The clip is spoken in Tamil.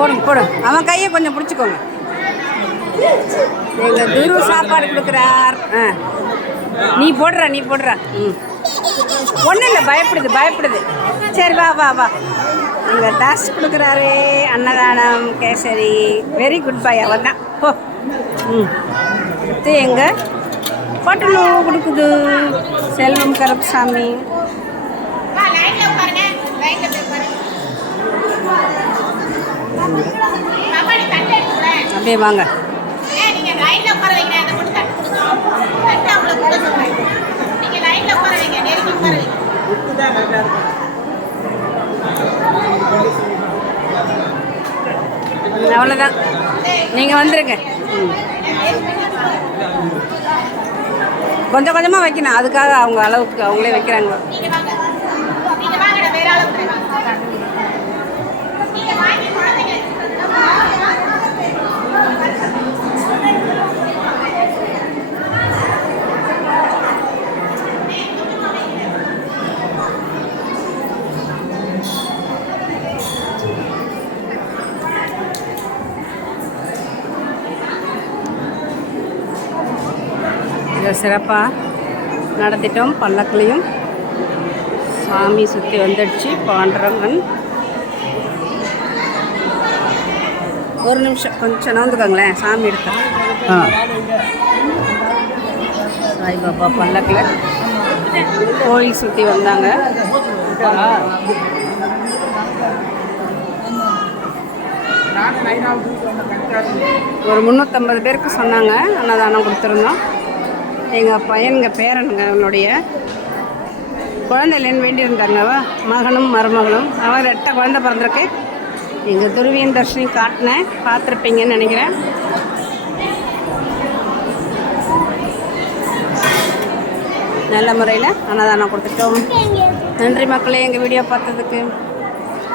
போடுங்க போடுங்க அவன் கையை கொஞ்சம் பிடிச்சிக்கோங்க. எங்கள் குரு சாப்பாடு கொடுக்குறார். ஆ. நீ போடுற நீ போடுற. ம். ஒன்றும் இல்லை பயப்படுது பயப்படுது. சரி வா வா வா. எங்கள் தாஸ் கொடுக்குறாரு அன்னதானம் கேசரி. வெரி குட் பாய் அவன் தான் போ. ம். அடுத்து எங்கள் பட்டலு கொடுக்குது. செல்வம் கருப்புசாமி. கூட அப்படியே வாங்க. அவ்வளோதான் நீங்கள் வந்துருங்க. கொஞ்சம் கொஞ்சமாக வைக்கணும். அதுக்காக அவங்க அளவுக்கு அவங்களே வைக்கிறாங்க நீங்க வாங்க நீங்க வாங்க நான் வேற ஆளு கூட வாங்க நீங்க வாங்கி குழந்தைங்க சிறப்பாக நடத்திட்டோம் பல்லக்குலையும் சாமி சுற்றி வந்துடுச்சு பாண்டரங்கன் ஒரு நிமிஷம் கொஞ்சம் நவுந்துக்கோங்களேன் சாமி ஆ. சாய்பாபா பல்லக்கில் கோயில் சுற்றி வந்தாங்க. ஒரு முந்நூற்றம்பது பேருக்கு சொன்னாங்க அன்னதானம் கொடுத்துருந்தோம். எங்கள் பையனுங்க பேரனுங்களுடைய குழந்தைலேன்னு வேண்டியிருந்தாங்க மகனும் மருமகளும். அவன் ரெட்டை குழந்தை பிறந்திருக்கு. எங்கள் துருவியின் தர்ஷினி காட்டினேன் பார்த்துருப்பீங்கன்னு நினைக்கிறேன். நல்ல முறையில் அன்னதானம் கொடுத்துட்டோம். நன்றி மக்களே எங்கள் வீடியோ பார்த்ததுக்கு.